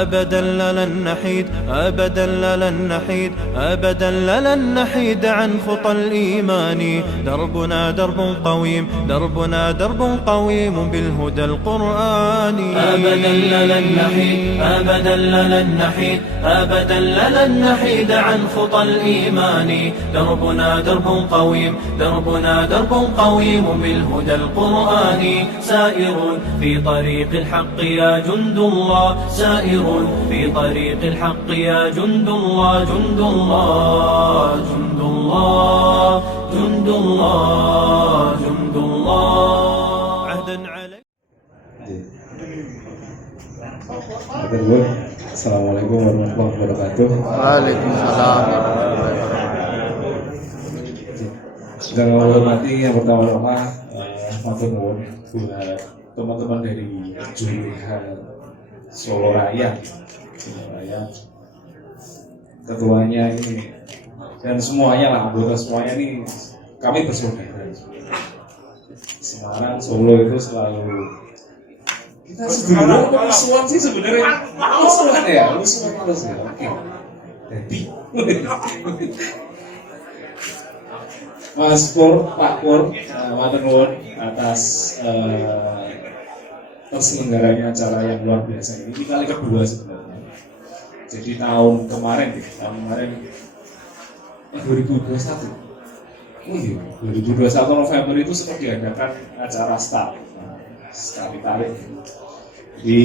أبدا لن نحيد، أبدا لن نحيد، أبدا لن نحيد عن خطى الإيمان. دربنا درب قويم، دربنا درب قويم بالهدى القرآني. أبدا لن نحيد، أبدا لن نحيد، أبدا لن نحيد عن خطى الإيمان. دربنا درب قويم، دربنا درب قويم بالهدى القرآني. سائر في طريق الحق يا جند الله، سائر في طريق الحق يا جند الله، جند الله، جند الله، جند الله، جند الله. عهدا عليك. Assalamualaikum warahmatullahi wabarakatuh. Waalaikumsalam. Sedang menghormati yang pertama-tama matur nuwun buat teman-teman dari Juruhan Solo Raya, ketuanya ini dan semuanya lah, anggota semuanya ini kami bersaudara. Semarang Solo itu selalu kita sebenarnya musuhan sih sebenarnya, musuhan ya, musuhan terus ya. Oke. Jadi Mas Pur, Pak Pur, matur nuwun atas terselenggaranya acara yang luar biasa ini. Ini kali kedua sebenarnya. Jadi tahun kemarin 2021. Oh iya, 2021 November itu sempat diadakan acara STAR. Sekali tarik. Jadi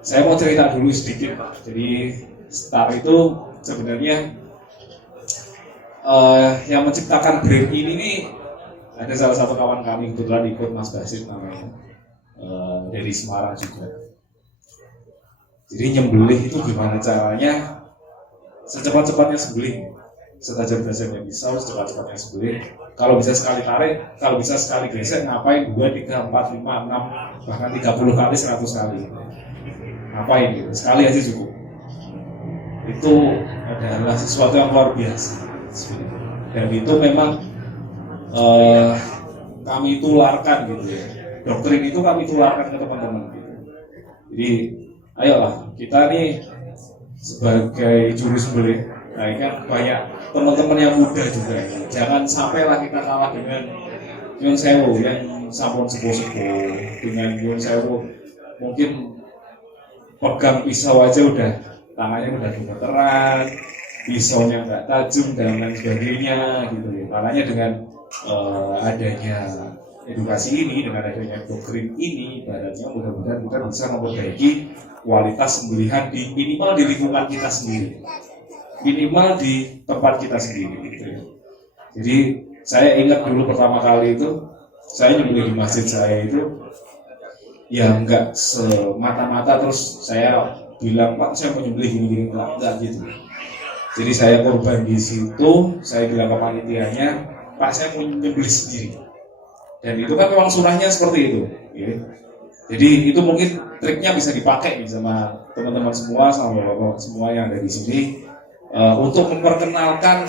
saya mau cerita dulu sedikit. Jadi STAR itu sebenarnya yang menciptakan brand ini nih ada salah satu kawan kami, kebetulan ikut, Mas Basit namanya, dari Semarang juga. Jadi nyembelih itu gimana caranya? Secepat-cepatnya sembelih, setajam-tajamnya pisau, secepat-cepatnya sembelih. Kalau bisa sekali tarik, kalau bisa sekali gesek, ngapain 2, 3, 4, 5, 6, bahkan 30 kali, 100 kali. Ngapain gitu? Sekali aja cukup. Itu adalah sesuatu yang luar biasa. Dan itu memang kami tularkan gitu ya. Doktrin itu kami tularkan ke teman-teman gitu. Jadi ayolah kita nih sebagai juru sembelih, nah kan banyak teman-teman yang muda juga. Jangan sampailah kita kalah dengan Nyun Sewu yang sampun sepuh-sepuh, dengan Nyun Sewu mungkin pegang pisau aja udah tangannya udah gemeteran, pisaunya nggak tajam dan lain sebagainya gitu ya. Makanya dengan adanya edukasi ini, dengan adanya doktrin ini, ibaratnya mudah-mudahan kita bisa memperbaiki kualitas sembelihan di minimal di lingkungan kita sendiri, minimal di tempat kita sendiri gitu ya. Jadi saya ingat dulu pertama kali itu saya nyembelih di masjid saya itu ya nggak semata-mata terus saya bilang, Pak saya mau nyembelih gini-gini, enggak gitu. Jadi saya korban di situ, saya bilang ke panitianya, Pak saya mau nyembelih sendiri. Dan itu kan memang surahnya seperti itu. Ya. Jadi itu mungkin triknya bisa dipakai nih sama teman-teman semua, sama bapak-bapak semua yang ada di sini untuk memperkenalkan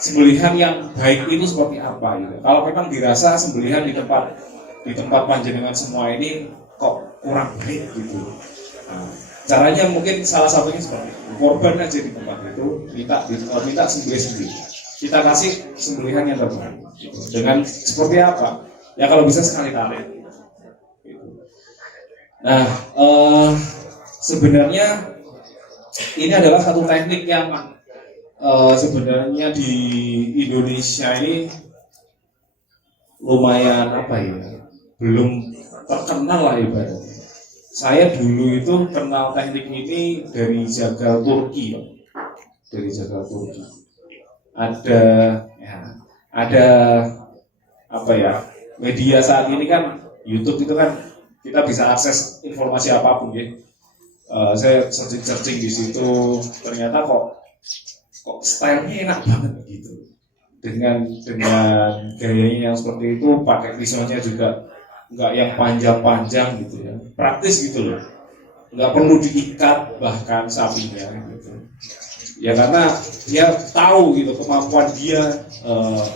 sembelihan yang baik itu seperti apa gitu. Kalau memang dirasa sembelihan di tempat panjenengan semua ini kok kurang baik gitu. Nah, caranya mungkin salah satunya seperti itu. Korban aja di tempat itu, minta sembelih sendiri. Kita kasih sembelihan yang terbaik. Gitu. Dengan seperti apa? Ya kalau bisa sekali tarik. Gitu. Nah, sebenarnya ini adalah satu teknik yang sebenarnya di Indonesia ini lumayan apa ya? Belum terkenal lah ibaratnya. Saya dulu itu kenal teknik ini dari Jagal Turki, dari Jagal Turki. Ada apa ya? Media saat ini kan YouTube itu kan kita bisa akses informasi apapun ya. Saya searching di situ, ternyata kok stylenya enak banget gitu. Dengan gayanya yang seperti itu, pakai pisaunya juga nggak yang panjang-panjang gitu ya, praktis gitu loh, nggak perlu diikat bahkan sapinya gitu ya, karena dia tahu gitu kemampuan dia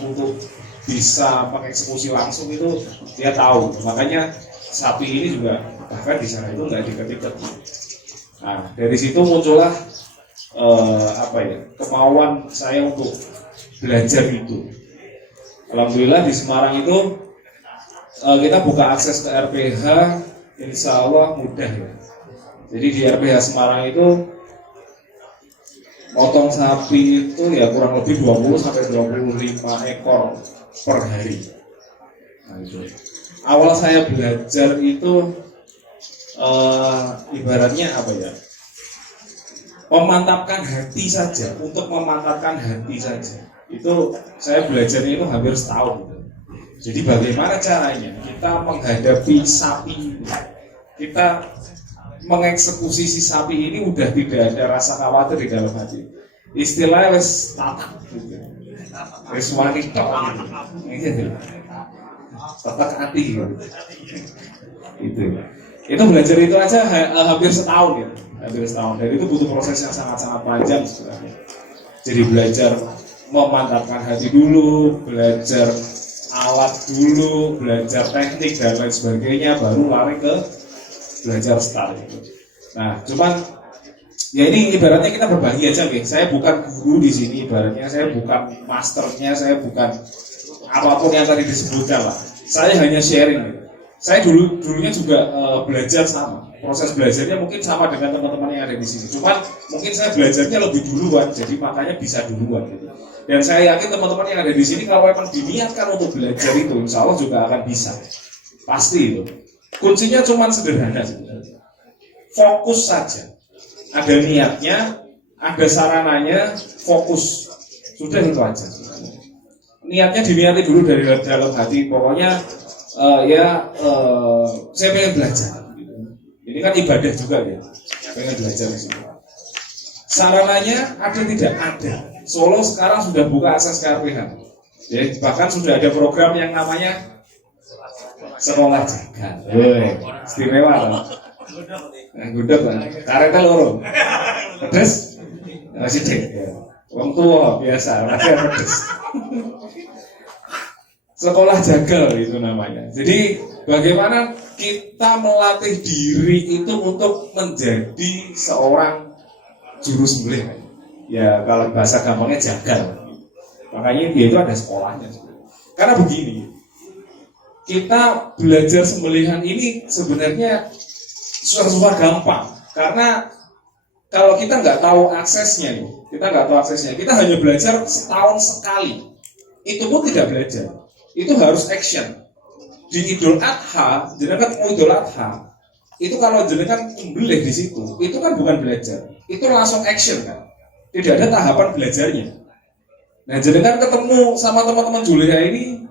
untuk bisa pakai eksekusi langsung itu dia tahu, makanya sapi ini juga bahkan di sana itu nggak diikat-ikat. Nah, dari situ muncullah kemauan saya untuk belajar itu. Alhamdulillah di Semarang itu kita buka akses ke RPH, insya Allah mudah ya. Jadi di RPH Semarang itu potong sapi itu ya kurang lebih 20-25 ekor per hari. Nah, itu. Awal saya belajar itu ibaratnya apa ya? Memantapkan hati saja, untuk memantapkan hati saja. Itu saya belajarnya itu hampir setahun. Jadi bagaimana caranya kita menghadapi sapi, kita mengeksekusi si sapi ini udah tidak ada rasa khawatir di dalam hati. Istilahnya wes tatak gitu. Wes wanita gitu. Tatak hati gitu. Itu belajar itu aja hampir setahun ya. Hampir setahun. Dan itu butuh proses yang sangat-sangat panjang sebenarnya. Jadi belajar memantapkan hati dulu, belajar alat dulu, belajar teknik dan lain sebagainya, baru lari ke belajar start gitu. Nah, cuman ya ini ibaratnya kita berbagi aja, gitu. Saya bukan guru di sini, ibaratnya saya bukan masternya, saya bukan apapun yang tadi disebutkan lah. Saya hanya sharing gitu. Saya dulunya juga belajar sama. Proses belajarnya mungkin sama dengan teman-teman yang ada di sini. Cuman mungkin saya belajarnya lebih duluan, jadi makanya bisa duluan gitu. Dan saya yakin teman-teman yang ada di sini kalau memang diniatkan untuk belajar itu, insya Allah juga akan bisa. Pasti itu. Kuncinya cuma sederhana sebenarnya. Fokus saja. Ada niatnya, ada sarananya, fokus. Sudah itu aja. Niatnya diniati dulu dari dalam hati. Pokoknya saya pengen belajar. Ini kan ibadah juga ya. Pengen belajar di sini. Sarananya ada tidak? Ada. Solo sekarang sudah buka akses ke RPH. Ya, bahkan sudah ada program yang namanya sekolah jagal. Istimewa loh. Nah, gudeg kan. Karetnya loro. Pedes? Masih dek. Wong tua biasa, rakyat pedes. Sekolah jagal itu namanya. Jadi bagaimana kita melatih diri itu untuk menjadi seorang juru sembelih. Ya kalau bahasa gampangnya jagal. Makanya dia itu ada sekolahnya. Karena begini, kita belajar sembelihan ini sebenarnya susah-susah gampang. Karena kalau kita nggak tahu aksesnya nih, kita hanya belajar setahun sekali. Itu pun tidak belajar. Itu harus action. Di Idul Adha, jenengan Idul Adha, itu kalau jenengan membelih di situ, itu kan bukan belajar. Itu langsung action kan. Tidak ada tahapan belajarnya. Nah, jenengan ketemu sama teman-teman Julia ini,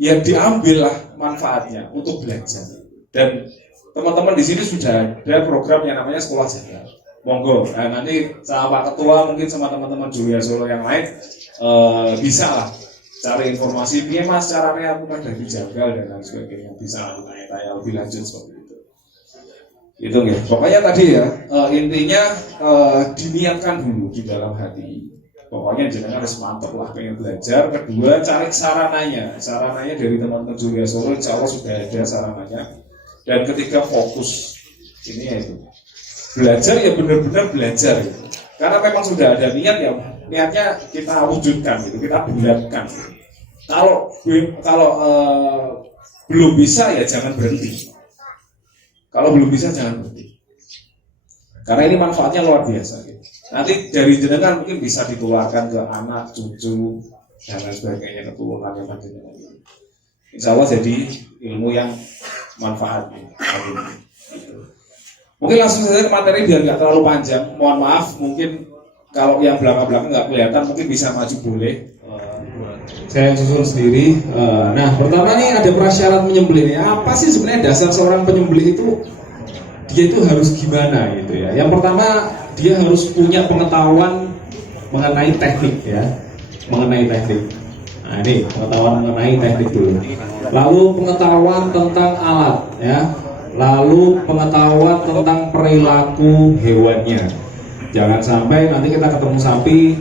ya diambillah manfaatnya untuk belajar. Dan teman-teman di sini sudah ada program yang namanya sekolah jagal. Monggo, nah, nanti sama Pak Ketua mungkin sama teman-teman Julia Solo yang lain bisa lah cari informasi. Dia mas caranya aku kan dari jagal dan lain sebagainya. Bisa tanya-tanya lebih lanjut seperti itu. Itu ya. Pokoknya tadi ya intinya diniatkan dulu di dalam hati. Pokoknya jangan harus mantap lah pengen belajar. Kedua cari sarananya dari teman-teman Julia Solo. Insya Allah sudah ada sarananya. Dan ketika fokus ini ya itu belajar ya benar-benar belajar gitu. Karena memang sudah ada niat ya niatnya kita wujudkan gitu, kita bulatkan. Kalau belum bisa ya jangan berhenti. Kalau belum bisa jangan berhenti. Karena ini manfaatnya luar biasa gitu. Nanti dari jenengan mungkin bisa ditularkan ke anak, cucu dan lain sebagainya, keturunan yang panjenengan. Insya Allah jadi ilmu yang manfaat gitu. Mungkin langsung saja ke materi biar nggak terlalu panjang. Mohon maaf, mungkin kalau yang belakang-belakang nggak kelihatan, mungkin bisa maju boleh. Saya susun sendiri. Nah, pertama nih ada prasyarat menyembelih. Apa sih sebenarnya dasar seorang penyembelih itu? Dia itu harus gimana gitu ya? Yang pertama dia harus punya pengetahuan mengenai teknik ya, mengenai teknik. Nah ini pengetahuan mengenai teknik dulu. Lalu pengetahuan tentang alat ya. Lalu pengetahuan tentang perilaku hewannya. Jangan sampai nanti kita ketemu sapi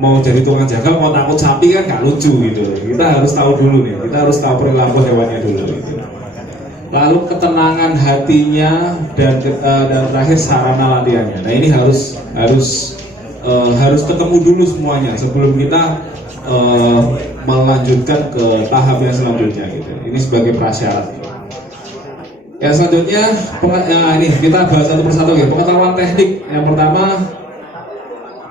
mau jadi tukang jagal mau takut sapi kan nggak lucu gitu. Kita harus tahu dulu nih. Kita harus tahu perilaku hewannya dulu. Gitu. lalu ketenangan hatinya, dan terakhir sarana latihannya. Nah ini harus ketemu dulu semuanya sebelum kita melanjutkan ke tahap yang selanjutnya gitu. Ini sebagai prasyarat. Yang selanjutnya ini kita bahas satu persatu ya. Pengetahuan teknik. Yang pertama,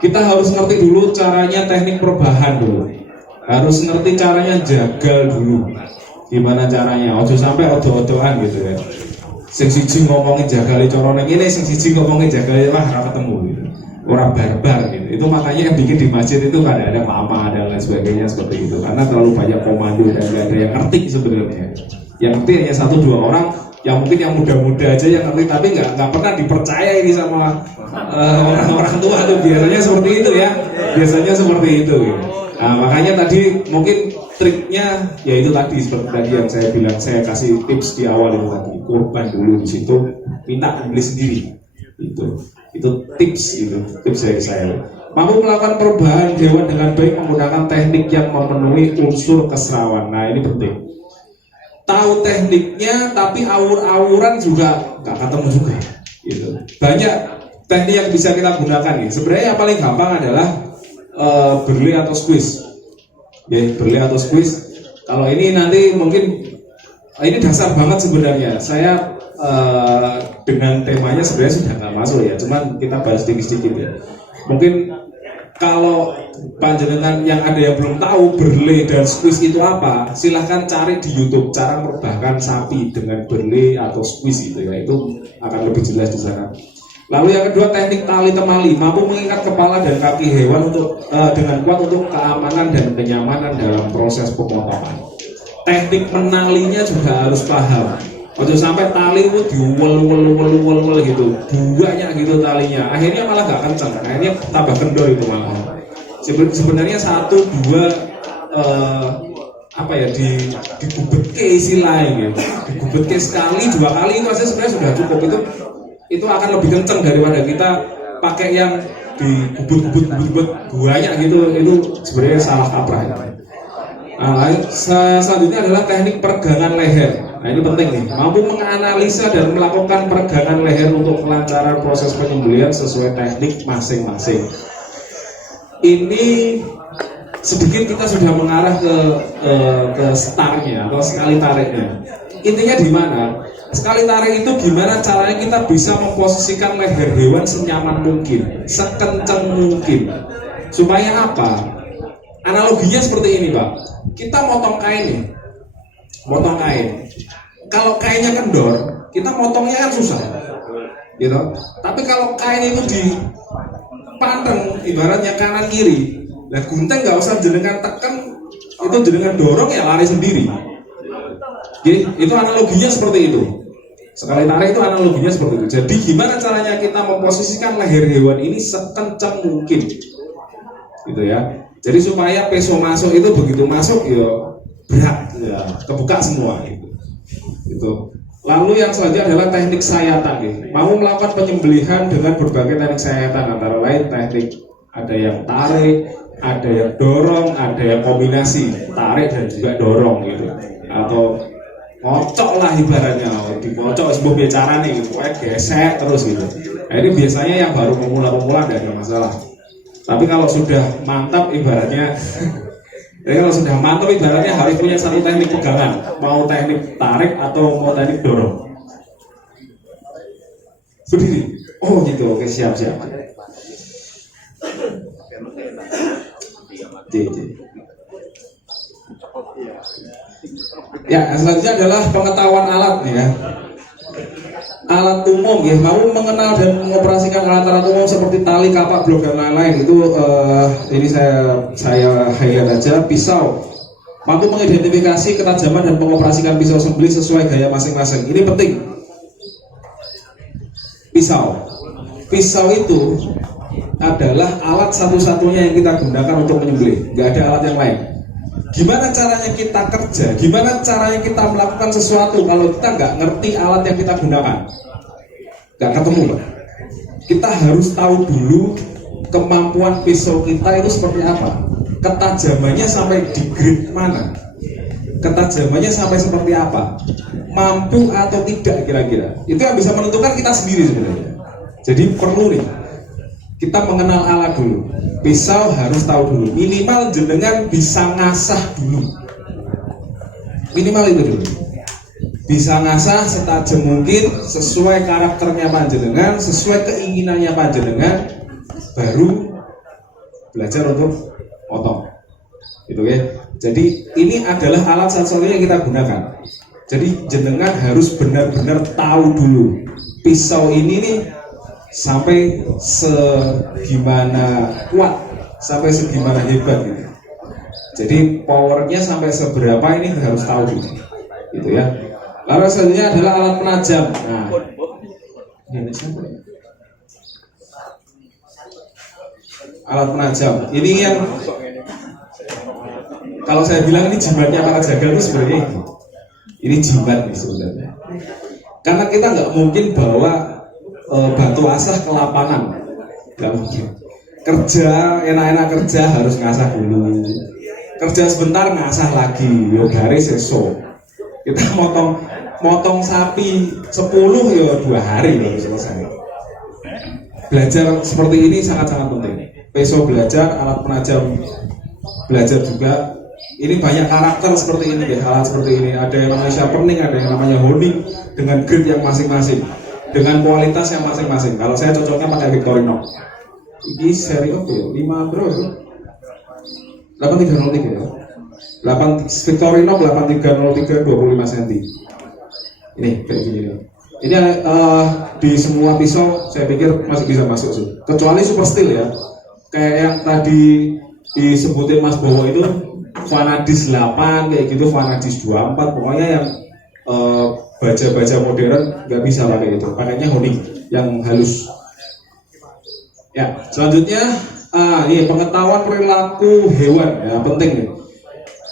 kita harus ngerti dulu caranya teknik perbahan dulu. Harus ngerti caranya jagal dulu. Gimana caranya? Ojo sampai odo-odoan gitu ya. Sing siji ngomongin jagali cara ning ngene, sing siji ngomongin jagali lah ora ketemu gitu. Orang barbar gitu. Itu makanya yang bikin di masjid itu kadang-kadang lama dan lain sebagainya seperti itu. Karena terlalu banyak komando dan gak ada yang ngerti sebenarnya. Yang ngerti hanya 1-2 orang, yang mungkin yang muda-muda aja yang ngerti, tapi nggak pernah dipercaya ini sama orang-orang tua tuh. Biasanya seperti itu ya. Biasanya seperti itu. Gitu. Nah, makanya tadi mungkin triknya ya itu tadi seperti tadi yang saya bilang, saya kasih tips di awal itu tadi, korban dulu di situ, minta beli sendiri. Itu tips dari saya. Mampu melakukan perubahan hewan dengan baik menggunakan teknik yang memenuhi unsur keserawan. Nah ini penting. Tahu tekniknya tapi awur-awuran juga nggak ketemu juga. Gitu. Banyak teknik yang bisa kita gunakan nih. Sebenarnya yang paling gampang adalah berlay atau squeeze. Ya, berlay atau squeeze. Kalau ini nanti mungkin ini dasar banget sebenarnya. Saya dengan temanya sebenarnya sudah nggak masuk ya, cuman kita bahas sedikit-sedikit ya. Mungkin kalau panjenengan yang ada yang belum tahu berlay dan squeeze itu apa, silahkan cari di YouTube cara merebahkan sapi dengan berlay atau squeeze itu ya, itu akan lebih jelas di sana. Lalu yang kedua, teknik tali temali, mampu mengikat kepala dan kaki hewan dengan kuat untuk keamanan dan kenyamanan dalam proses pemotongan. Teknik menalinya juga harus paham. Ojo sampai tali itu diwel gitu, banyak gitu talinya. Akhirnya malah gak kencang, akhirnya tambah kendor itu malah. Sebenarnya 1-2 digubetke istilahnya, digubetke sekali 2 kali itu aja sebenarnya sudah cukup. Itu akan lebih kencang daripada kita pakai yang digubet banyak gitu. Itu sebenarnya salah kaprah. Nah, selanjutnya adalah teknik peregangan leher. Nah ini penting nih, mampu menganalisa dan melakukan peregangan leher untuk kelancaran proses penyembelihan sesuai teknik masing-masing. Ini sedikit kita sudah mengarah ke startnya atau sekali tariknya. Intinya di mana? Sekali tarik itu gimana caranya kita bisa memposisikan leher hewan senyaman mungkin, sekencang mungkin. Supaya apa? Analoginya seperti ini Pak. Kita motong kain nih. Motong kain. Kalau kainnya kendor, kita motongnya kan susah, gitu. Tapi kalau kain itu dipanteng, ibaratnya kanan kiri, nah gunting nggak usah jenengan tekan, itu jenengan dorong ya lari sendiri. Jadi itu analoginya seperti itu. Sekali tarik itu analoginya seperti itu. Jadi gimana caranya kita memposisikan leher hewan ini sekencang mungkin, gitu ya. Jadi supaya peso masuk itu begitu masuk ya berat ya, kebuka semua gitu. Lalu yang selanjutnya adalah teknik sayatan gitu. Mau melakukan penyembelihan dengan berbagai teknik sayatan, antara lain teknik ada yang tarik, ada yang dorong, ada yang kombinasi tarik dan juga dorong gitu. Atau ngocok lah ibaratnya, dikocok sebelum bicara nih gitu, gesek terus gitu. Nah, ini biasanya yang baru pemula-pemula tidak ada masalah. Tapi kalau sudah mantap ibaratnya jadi kalau sudah mantap ibaratnya harus punya satu teknik pegangan, mau teknik tarik atau mau teknik dorong. Berdiri. Oh gitu, oke siap. Ya, selanjutnya adalah pengetahuan alat ya. Alat umum ya, mau mengenal dan mengoperasikan alat-alat umum seperti tali, kapak, blok dan lain-lain itu ini saya highlight aja. Pisau, mampu mengidentifikasi ketajaman dan mengoperasikan pisau sembelih sesuai gaya masing-masing. Ini penting. Pisau itu adalah alat satu-satunya yang kita gunakan untuk menyembelih, nggak ada alat yang lain. Gimana caranya kita kerja? Gimana caranya kita melakukan sesuatu kalau kita nggak ngerti alat yang kita gunakan? Nggak ketemu. Kita harus tahu dulu kemampuan pisau kita itu seperti apa, ketajamannya sampai di grade mana. ketajamannya sampai seperti apa, mampu atau tidak kira-kira. Itu yang bisa menentukan kita sendiri sebenarnya. Jadi perlu nih kita mengenal alat dulu. Pisau harus tahu dulu, minimal jenengan bisa ngasah dulu, minimal itu dulu. Bisa ngasah setajam mungkin sesuai karakternya panjenengan, sesuai keinginannya panjenengan, baru belajar untuk potong. Gitu ya. Jadi ini adalah alat satu-satunya yang kita gunakan. Jadi jenengan harus benar-benar tahu dulu pisau ini nih sampai segimana kuat, sampai segimana hebat gitu. Jadi powernya sampai seberapa ini harus tahu dulu, gitu ya. Lalu selanjutnya adalah alat penajam. Nah, alat penajam. Ini yang kalau saya bilang ini jimatnya para jagal itu sebenarnya ini jimat nih sebenarnya. Karena kita nggak mungkin bawa batu asah ke lapangan, nggak mungkin. Kerja enak-enak kerja harus ngasah dulu. Kerja sebentar ngasah lagi, yo garis esok. Kita motong sapi 10 ya 2 hari baru selesai. Belajar seperti ini sangat-sangat penting. Pisau belajar, alat penajam belajar juga. Ini banyak karakter seperti ini ya, alat seperti ini. Ada yang namanya sharpening, ada yang namanya honing dengan grade yang masing-masing, dengan kualitas yang masing-masing. Kalau saya cocoknya pakai Victorinox. Ini seri apa ya? 5 bro itu 8303 ya. 8 Victorinox 8303 25 cm. Ini kayak gini ya. Ini di semua pisau saya pikir masih bisa masuk sih. Kecuali super steel ya. Kayak yang tadi disebutin Mas Bowo itu Vanadis 8 kayak gitu, Vanadis 24, pokoknya yang baja-baja modern nggak bisa pakai itu, pakainya honing yang halus. Ya, selanjutnya ini pengetahuan perilaku hewan ya, penting nih.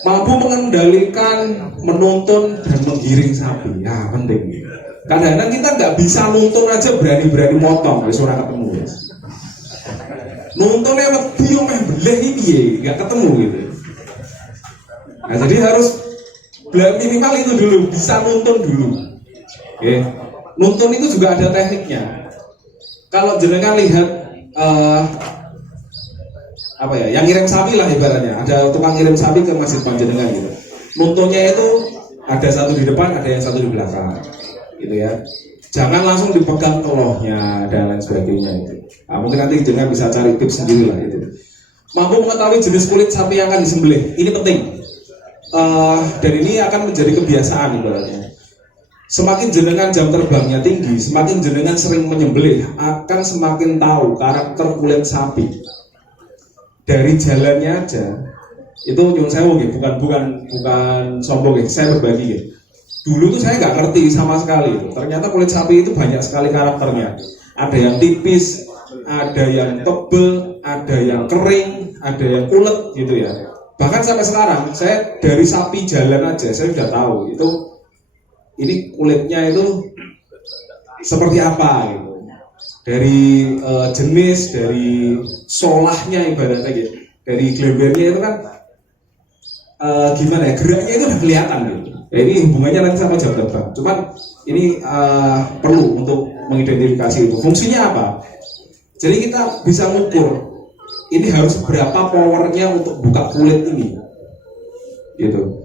Mampu mengendalikan, menuntun dan menggiring sapi, ya penting. Kadang-kadang kita nggak bisa nuntun aja berani-berani motong, wis ora ketemu. Nuntunnya wedi meh beleh iki nggak ketemu gitu. Nah, jadi harus minimal itu dulu, bisa nuntun dulu. Oke. Nuntun itu juga ada tekniknya. Kalau jenengan lihat apa ya, yang ngirim sapi lah ibaratnya, ada tukang ngirim sapi ke masjid panjenengan gitu. Nuntunnya itu ada satu di depan, ada yang satu di belakang, gitu ya. Jangan langsung dipegang kelohnya dan lain sebagainya itu. Nah, mungkin nanti jenengan bisa cari tips sendiri lah itu. Mampu mengetahui jenis kulit sapi yang akan disembelih, ini penting. Dan ini akan menjadi kebiasaan ibaratnya. Semakin jenengan jam terbangnya tinggi, semakin jenengan sering menyembelih, akan semakin tahu karakter kulit sapi. Dari jalannya aja, itu nyuwun sewu gitu, bukan sombong gitu, saya berbagi gitu. Dulu tuh saya nggak ngerti sama sekali. Ternyata kulit sapi itu banyak sekali karakternya. Ada yang tipis, ada yang tebel, ada yang kering, ada yang ulet gitu ya. Bahkan sampai sekarang saya dari sapi jalan aja saya sudah tahu itu ini kulitnya itu seperti apa gitu. Dari jenis, dari solahnya ibaratnya gitu, dari glembernya itu kan gimana ya, geraknya itu udah kelihatan gitu. Ya, ini hubungannya nanti sama jam terbang. Cuman ini perlu untuk mengidentifikasi itu. Fungsinya apa? Jadi kita bisa mengukur ini harus berapa powernya untuk buka kulit ini, gitu.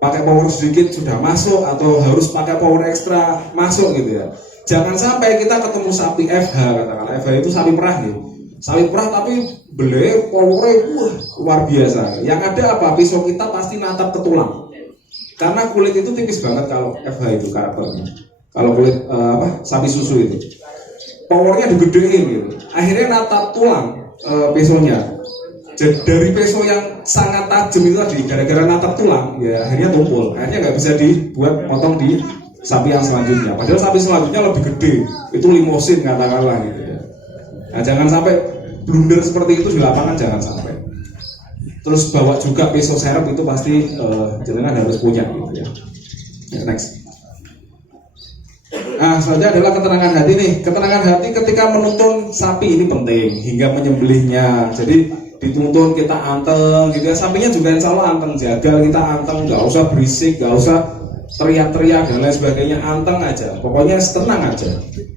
Pakai power sedikit sudah masuk atau harus pakai power ekstra masuk gitu ya. Jangan sampai kita ketemu sapi FH, katakanlah FH itu sapi perah nih. Sapi perah tapi beler powernya luar biasa. Yang ada apa? Pisau kita pasti natap ke tulang. Karena kulit itu tipis banget kalau FH itu karakternya. Kalau kulit sapi susu itu powernya digedein gitu. Akhirnya natap tulang pisaunya. Jadi dari pisau yang sangat tajam itu tadi gara-gara natap tulang ya akhirnya tumpul. Akhirnya nggak bisa dibuat potong di sapi yang selanjutnya. Padahal sapi selanjutnya lebih gede. Itu limosin katakanlah gitu ya. Nah, jangan sampai blunder seperti itu di lapangan, jangan sampai. Terus bawa juga pisau serep itu pasti jenengan harus punya gitu ya. Next. Nah, selanjutnya adalah ketenangan hati nih. Ketenangan hati ketika menuntun sapi ini penting hingga menyembelihnya. Jadi dituntun kita anteng gitu ya. Sapinya juga insya Allah anteng, jagal kita anteng, nggak usah berisik, nggak usah teriak-teriak dan lain sebagainya, anteng aja, pokoknya tenang aja.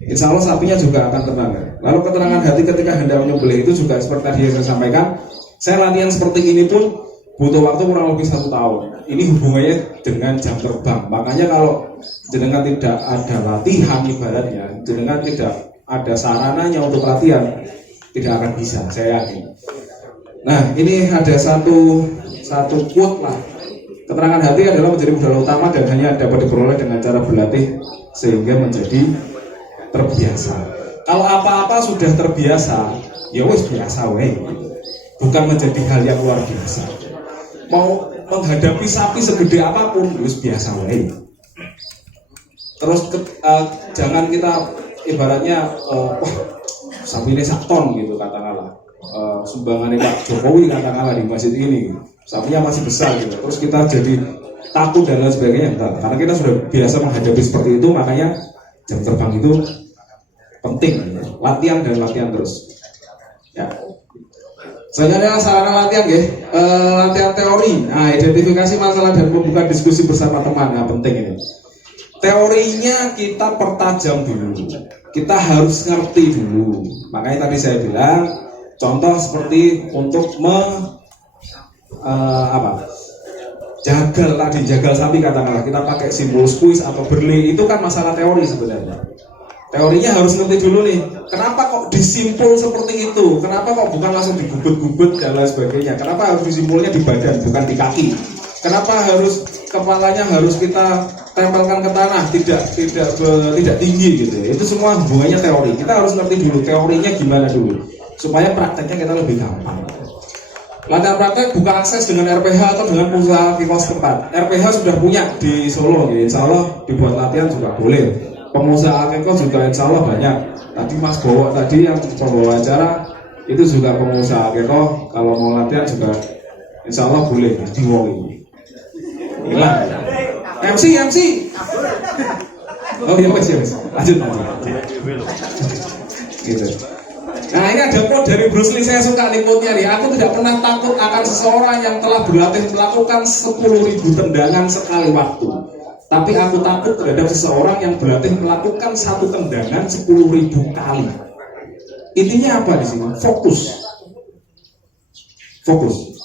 Insya Allah sapinya juga akan tenang. Lalu ketenangan hati ketika hendak menyembelih itu juga seperti tadi yang saya sampaikan. Saya latihan seperti ini pun butuh waktu kurang lebih 1 tahun. Ini hubungannya dengan jam terbang. Makanya kalau jenengan tidak ada latihan ibaratnya, jenengan tidak ada sarananya untuk latihan, tidak akan bisa, saya yakin. Nah, ini ada satu quote lah. Keterangan hati adalah menjadi modal utama dan hanya dapat diperoleh dengan cara berlatih sehingga menjadi terbiasa. Kalau apa-apa sudah terbiasa, ya wis biasa weh. Bukan menjadi hal yang luar biasa. Mau menghadapi sapi segede apapun, wis biasa weh. Terus jangan kita ibaratnya wah sapi ini 1 ton gitu katakanlah. Sumbangannya Pak Jokowi katakanlah di masjid ini, sapinya masih besar gitu. Terus kita jadi takut dan lain sebagainya. Enggak, karena kita sudah biasa menghadapi seperti itu, makanya jam terbang itu penting. Latihan dan latihan terus. Ya. Selanjutnya sarana latihan ya, latihan teori. Nah, identifikasi masalah dan membuka diskusi bersama teman. Nah, penting ini. Teorinya kita pertajam dulu. Kita harus ngerti dulu. Makanya tadi saya bilang contoh seperti untuk jagal sapi katakanlah kita pakai simbol squeeze atau berlay, itu kan masalah teori sebenarnya. Teorinya harus ngerti dulu nih. Kenapa kok disimpul seperti itu? Kenapa kok bukan langsung digubet-gubet dan lain sebagainya? Kenapa harus disimpulnya di badan bukan di kaki? Kenapa harus kepalanya harus kita tempelkan ke tanah, tidak tinggi gitu? Itu semua hubungannya teori. Kita harus ngerti dulu teorinya gimana dulu, supaya prakteknya kita lebih gampang. Latihan praktek buka akses dengan RPH atau dengan pengusaha kikos tempat. RPH sudah punya di Solo, ya. Insya Allah dibuat latihan juga boleh. Pengusaha kikos juga insya Allah banyak. Tadi Mas Bowo tadi yang pembawa acara itu juga pengusaha kikos. Kalau mau latihan juga insya Allah boleh di Wongi. Hilang. MC. Oh iya mas. Lanjut. Gitu. Nah ini ada quote dari Bruce Lee, saya suka nih quote-nya nih. Aku tidak pernah takut akan seseorang yang telah berlatih melakukan 10.000 tendangan sekali waktu. Tapi aku takut terhadap seseorang yang berlatih melakukan 1 tendangan 10.000 kali. Intinya apa di sini? Fokus.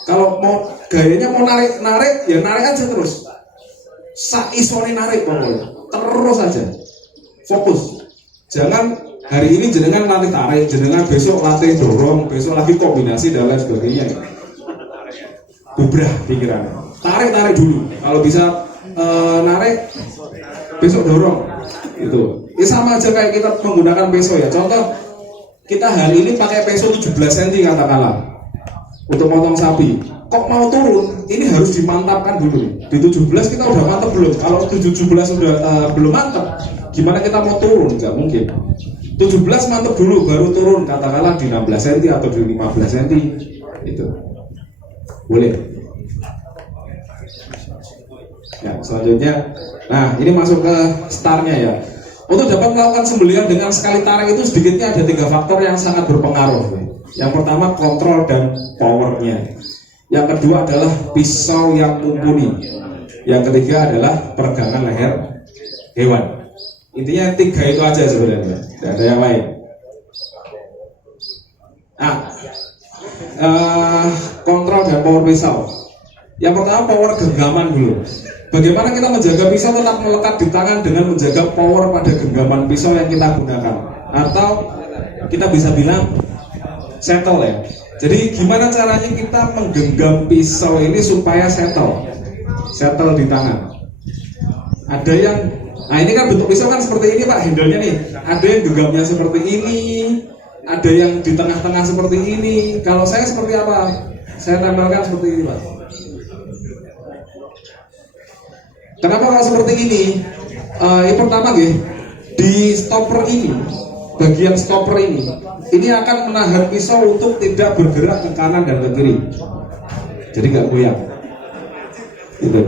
Kalau mau gayanya mau narik ya narik aja terus. Saisone narik pokoknya. Terus aja. Fokus. Jangan hari ini jenengan latih tarik, jenengan besok latih dorong, besok lagi kombinasi dan lain sebagainya. Bubrah pikirannya. Tarik dulu. Kalau bisa narik, besok dorong. Itu. Ini sama aja kayak kita menggunakan peso ya. Contoh, kita hari ini pakai peso 17 cm katakanlah untuk potong sapi. Kok mau turun? Ini harus dimantapkan dulu. Di 17 kita udah mantap belum? Kalau 17 sudah belum mantap, gimana kita mau turun? Nggak mungkin. 17 mantap dulu, baru turun. Katakanlah di 16 cm atau di 15 cm. Itu boleh. Ya, selanjutnya, nah ini masuk ke startnya ya. Untuk dapat melakukan sembelihan dengan sekali tarik itu sedikitnya ada 3 faktor yang sangat berpengaruh. Yang pertama kontrol dan powernya. Yang kedua adalah pisau yang mumpuni. Yang ketiga adalah peregangan leher hewan. Intinya 3 itu aja sebenarnya, tidak ada yang lain. Nah, kontrol dan power pisau. Yang pertama power genggaman dulu. Bagaimana kita menjaga pisau tetap melekat di tangan dengan menjaga power pada genggaman pisau yang kita gunakan. Atau kita bisa bilang settle ya. Jadi gimana caranya kita menggenggam pisau ini supaya settle di tangan. Ada yang, nah ini kan bentuk pisau kan seperti ini Pak, handle-nya nih. Ada yang genggamnya seperti ini, ada yang di tengah-tengah seperti ini. Kalau saya seperti apa? Saya tambahkan seperti ini Pak. Kenapa kalau seperti ini? Yang pertama di stopper ini, bagian stopper ini akan menahan pisau untuk tidak bergerak ke kanan dan ke kiri. Jadi nggak goyang. Gitu.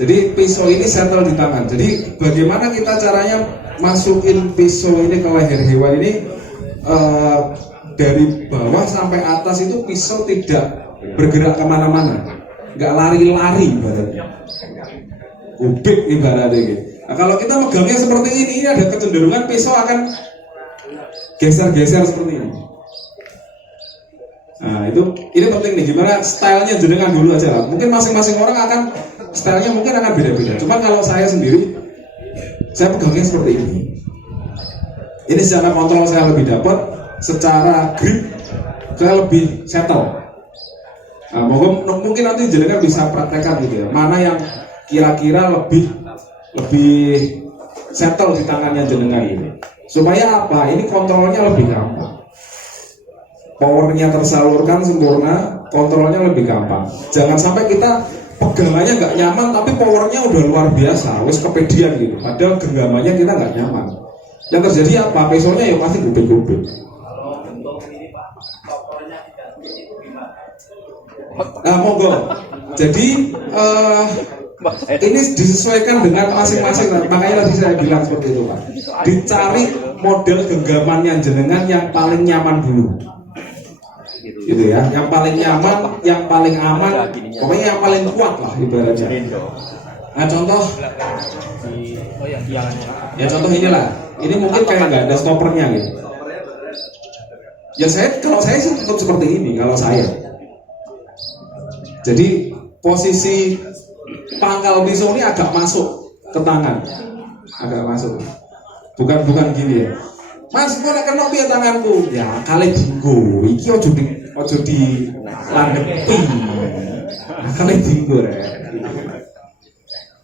Jadi pisau ini settle di tangan. Jadi bagaimana kita caranya masukin pisau ini ke leher hewan ini dari bawah sampai atas itu pisau tidak bergerak kemana-mana, nggak lari-lari ibaratnya, ubik ibaratnya gitu. Nah, kalau kita megangnya seperti ini ada kecenderungan pisau akan geser-geser seperti ini. Nah ini penting nih, gimana stylenya jenengan dulu aja lah. Mungkin masing-masing orang akan stylenya mungkin akan beda-beda. Cuma kalau saya sendiri, saya pegangnya seperti ini. Ini secara kontrol saya lebih dapat, secara grip saya lebih settle. Nah, mungkin nanti jenengan bisa praktekkan gitu ya, mana yang kira-kira lebih settle di tangannya jenengan ini. Supaya apa? Ini kontrolnya lebih gampang. Powernya tersalurkan sempurna, kontrolnya lebih gampang. Jangan sampai kita pegangannya nggak nyaman, tapi powernya udah luar biasa, wes kepedean gitu. Padahal genggamannya kita nggak nyaman. Yang terjadi apa? Pisaunya ya pasti gubik-gubik. Nah, monggo. Jadi ini disesuaikan dengan masing-masing. Makanya tadi saya bilang seperti itu, Pak. Dicari model genggamannya jenengan yang paling nyaman dulu. Gitu ya, yang paling nyaman, yang paling aman, pokoknya yang paling kuat lah ibaratnya. Nah contoh, ya contoh inilah, ini mungkin kayak nggak ada stoppernya gitu. Ya kalau saya sih tetap seperti ini kalau saya. Jadi posisi pangkal pisau ini agak masuk ke tangan, agak masuk. Bukan gini ya. Mas, kok nek kena piye tanganku? Ya kali dinggo. Iki ojo di landhepi. Kali dinggo rek.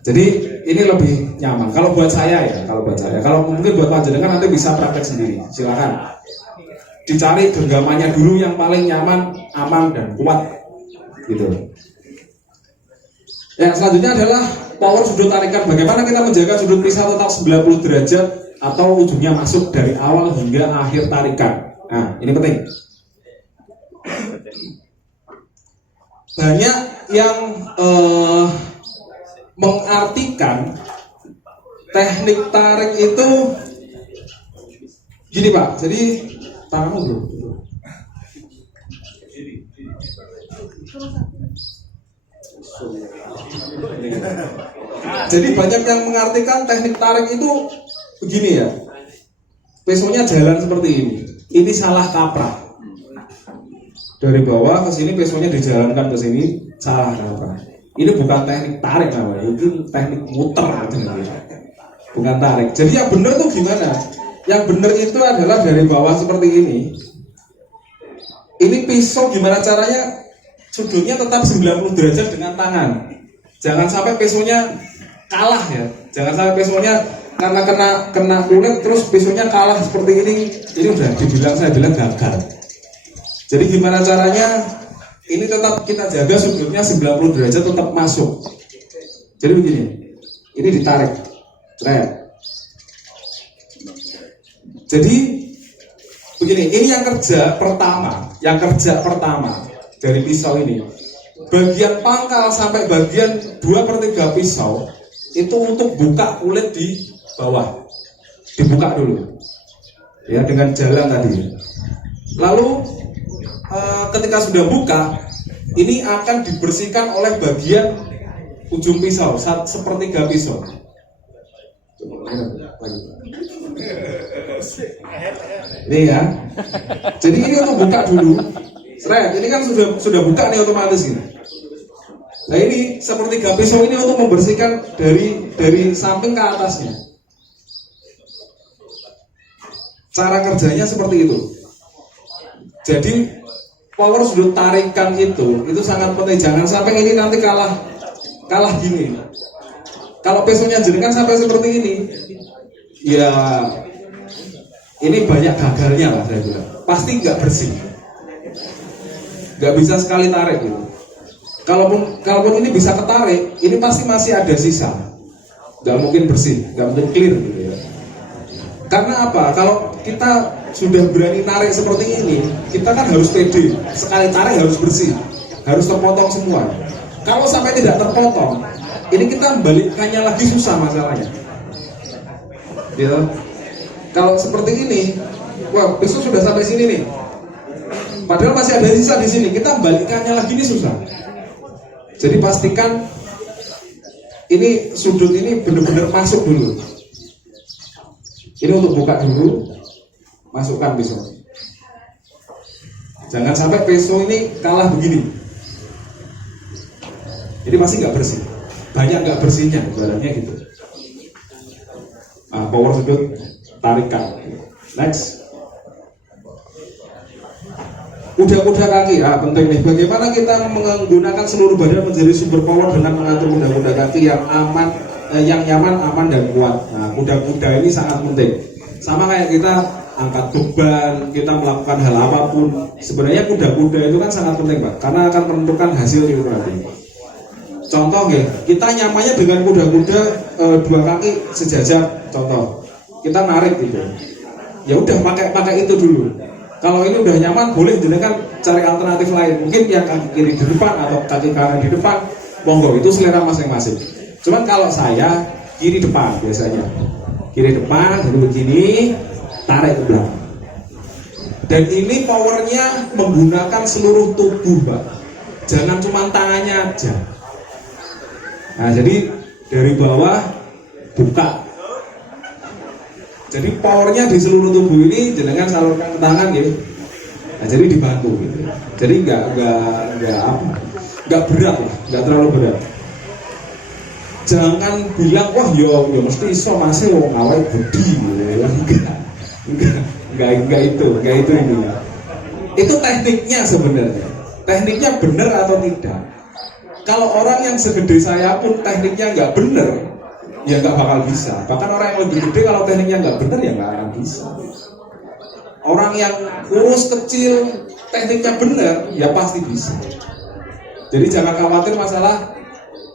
Jadi ini lebih nyaman. Kalau buat saya ya, Kalau mungkin buat panjenengan nanti bisa praktek sendiri. Silakan. Dicari genggamannya dulu yang paling nyaman, aman dan kuat. Gitu. Yang selanjutnya adalah power sudut tarikan. Bagaimana kita menjaga sudut pisau tetap 90 derajat atau ujungnya masuk dari awal hingga akhir tarikan. Nah, ini penting. Banyak yang mengartikan teknik tarik itu gini, Pak. Jadi tanganmu bro. Jadi banyak yang mengartikan teknik tarik itu begini ya, pisaunya jalan seperti ini. Ini salah kaprah. Dari bawah ke sini pisaunya dijalankan ke sini, salah kaprah. Ini bukan teknik tarik namanya, itu teknik muter. Bukan tarik. Jadi yang benar tuh gimana? Yang benar itu adalah dari bawah seperti ini. Ini pisau gimana caranya? Sudutnya tetap 90 derajat dengan tangan. Jangan sampai pisaunya kalah ya. Jangan sampai pisaunya karena kena kulit terus pisaunya kalah seperti ini udah saya bilang gagal. Jadi gimana caranya? Ini tetap kita jaga sudutnya 90 derajat tetap masuk. Jadi begini, ini ditarik, Jadi begini, ini yang kerja pertama dari pisau ini. Bagian pangkal sampai bagian 2/3 pisau itu untuk buka kulit di bawah, dibuka dulu ya dengan jalan tadi. Lalu ketika sudah buka, ini akan dibersihkan oleh bagian ujung pisau, 1/3 pisau. Ini ya. Jadi ini untuk buka dulu. Ini kan sudah buka nih otomatis ini. Nah ini 1/3 pisau ini untuk membersihkan dari samping ke atasnya. Cara kerjanya seperti itu. Jadi power sudut tarikan itu sangat penting. Jangan sampai ini nanti kalah gini. Kalau pisaunya jenengan sampai seperti ini, ya ini banyak gagalnya lah saya bilang. Pasti nggak bersih, nggak bisa sekali tarik gitu. Kalaupun ini bisa ketarik, ini pasti masih ada sisa. Nggak mungkin bersih, nggak mungkin clear gitu ya. Karena apa? Kalau kita sudah berani narik seperti ini, kita kan harus pede. Sekali tarik harus bersih, harus terpotong semua. Kalau sampai tidak terpotong, ini kita membalikkannya lagi susah masalahnya. Ya. Kalau seperti ini, wah pisau sudah sampai sini nih. padahal masih ada sisa di sini. Kita balikannya lagi ini susah. Jadi pastikan ini sudut ini benar-benar masuk dulu. Ini untuk buka dulu, masukkan pisau. Jangan sampai pisau ini kalah begini. Ini pasti nggak bersih. Banyak nggak bersihnya, ibaratnya gitu. Nah, power sudut tarikan. Next. Kuda-kuda kaki, penting nih. Bagaimana kita menggunakan seluruh badan menjadi sumber power dengan mengatur kuda-kuda kaki yang aman, yang nyaman, aman dan kuat. Nah, kuda-kuda ini sangat penting. Sama kayak kita angkat beban, kita melakukan hal apapun. Sebenarnya kuda-kuda itu kan sangat penting, Pak, karena akan menentukan hasil itu nanti. Contoh ya, kita nyamannya dengan kuda-kuda dua kaki sejajar. Contoh, kita narik gitu. Ya udah pakai itu dulu. Kalau ini udah nyaman, boleh jenengan cari alternatif lain. Mungkin yang kaki kiri di depan atau kaki kanan di depan, monggo, itu selera masing-masing. Cuman kalau saya kiri depan biasanya, kiri depan jadi begini, tarik ke belakang. Dan ini powernya menggunakan seluruh tubuh, Pak. Jangan cuma tangannya aja. Nah, jadi dari bawah buka. Jadi powernya di seluruh tubuh ini jenengan salurkan ke tangan ya. Nah, jadi dibantu gitu. Jadi nggak berat lah, nggak terlalu berat. Jangan bilang wah yo mesti iso masih wong awake budi gitu. Enggak itu intinya. Itu tekniknya sebenarnya. Tekniknya benar atau tidak? Kalau orang yang segede saya pun tekniknya nggak benar, ya nggak bakal bisa. Bahkan orang yang lebih gede kalau tekniknya nggak benar ya nggak akan bisa. Orang yang kurus kecil tekniknya benar ya pasti bisa. Jadi jangan khawatir masalah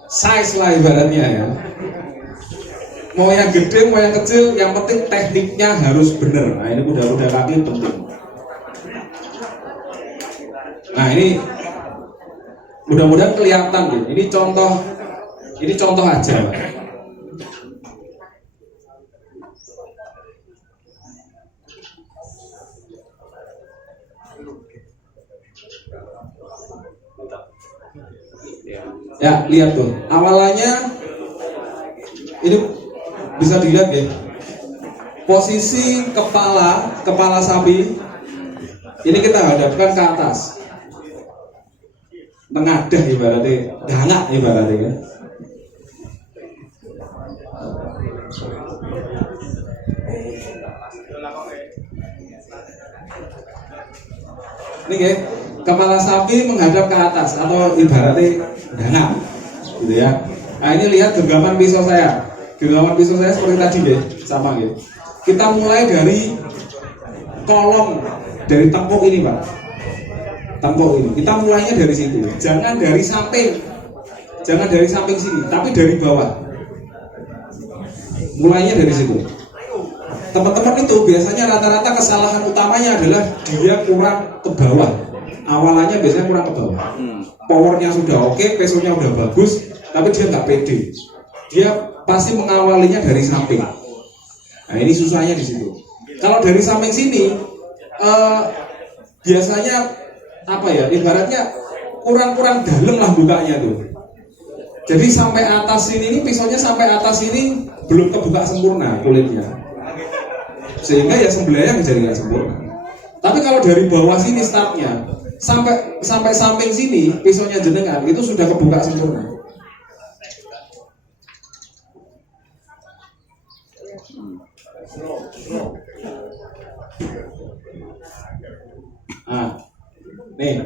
size lah ibaratnya ya. Mau yang gede mau yang kecil, yang penting tekniknya harus benar. Nah ini kuda-kuda kaki penting. Nah ini mudah-mudahan kelihatan deh. Ini contoh aja. Ya, lihat tuh. Awalannya ini bisa dilihat ya. Posisi kepala sapi ini kita hadapkan ke atas. Mengadah ibaratnya, dangak ibaratnya kan. Ini ya, kepala sapi menghadap ke atas atau ibaratnya dangak, gitu ya. Nah ini lihat genggaman pisau saya. Genggaman pisau saya seperti tadi ya, sama ya. Kita mulai dari kolom dari tengkuk ini, Pak. Tengkuk ini. Kita mulainya dari situ. Jangan dari samping sini, tapi dari bawah. Mulainya dari situ. Teman-teman itu biasanya rata-rata kesalahan utamanya adalah dia kurang ke bawah. Awalannya biasanya kurang ke bawah. Powernya sudah oke, pesonya udah bagus, tapi dia nggak pede. Dia pasti mengawalinya dari samping. Nah ini susahnya di situ. Kalau dari samping sini, biasanya apa ya? Ibaratnya kurang dalam lah bukanya tuh. Jadi sampai atas ini pisaunya sampai atas ini belum kebuka sempurna kulitnya, sehingga ya sembelihnya menjadi nggak sempurna. Tapi kalau dari bawah sini startnya sampai samping sini pisaunya jenengan itu sudah kebuka sempurna. Nah, nih,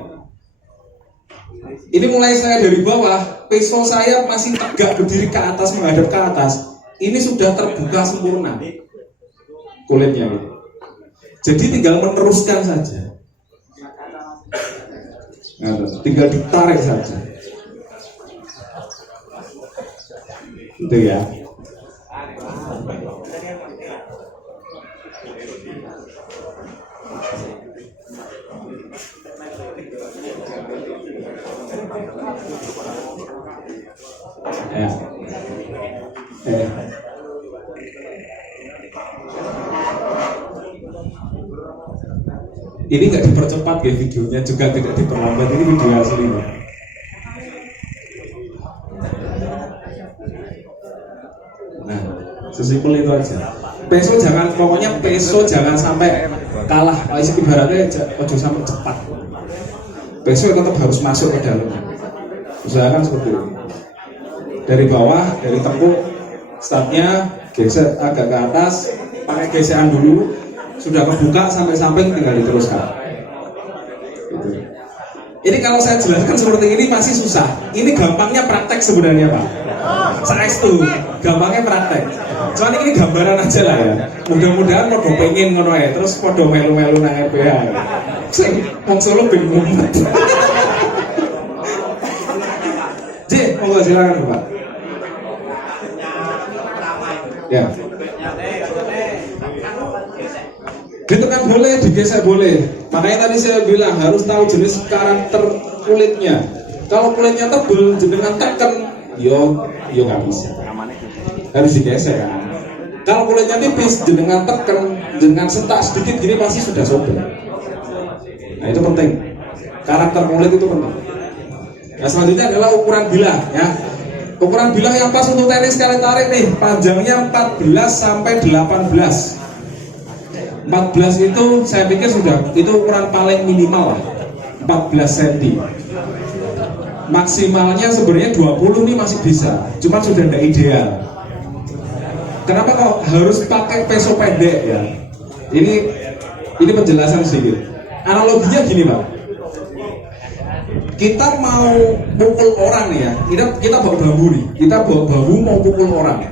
ini mulai saya dari bawah, pisau saya masih tegak berdiri ke atas menghadap ke atas. Ini sudah terbuka sempurna kulitnya gitu. Jadi tinggal meneruskan saja. Nah, tinggal ditarik saja. Itu ya. Ya. Ini nggak dipercepat ya videonya, juga tidak diperlambat, ini video asli. Nah, sesimpel itu aja. Peso jangan, pokoknya peso jangan sampai kalah. Ibaratnya ojo sampai cepat. Peso tetap harus masuk ke dalam. Usahakan seperti ini. Dari bawah, dari tepuk, startnya geser agak ke atas, pakai gesekan dulu. Sudah kebuka sampai samping tinggal diteruskan. Gitu. Ini kalau saya jelaskan seperti ini masih susah. Ini gampangnya praktek sebenarnya Pak. Saestu, gampangnya praktek. Soalnya ini gambaran aja lah ya. Mudah-mudahan podo pengen ngono ya, terus podo melu-melu nang RPH. Wong Solo bingung. J, monggo silakan Pak. Ya. Ditekan boleh, digesek boleh. Makanya tadi saya bilang harus tahu jenis karakter kulitnya. Kalau kulitnya tebal, jenengan tekan, yo nggak bisa. Harus digesek kan. Kalau kulitnya tipis, jenengan tekan, jenengan sentak sedikit gini pasti sudah sobek. Nah itu penting. Karakter kulit itu penting. Nah selanjutnya adalah ukuran bilah ya. Ukuran bilah yang pas untuk tenis kalian tarik nih, panjangnya 14 sampai 18. 14 itu saya pikir sudah, itu ukuran paling minimal lah, 14 cm. Maksimalnya sebenarnya 20 nih masih bisa, cuman sudah tidak ideal. Kenapa kok harus pakai peso pendek ya? Ini penjelasan sedikit. Analoginya gini Pak. Kita mau pukul orang nih ya, kita bawa bambu nih, kita bawa bambu mau pukul orang.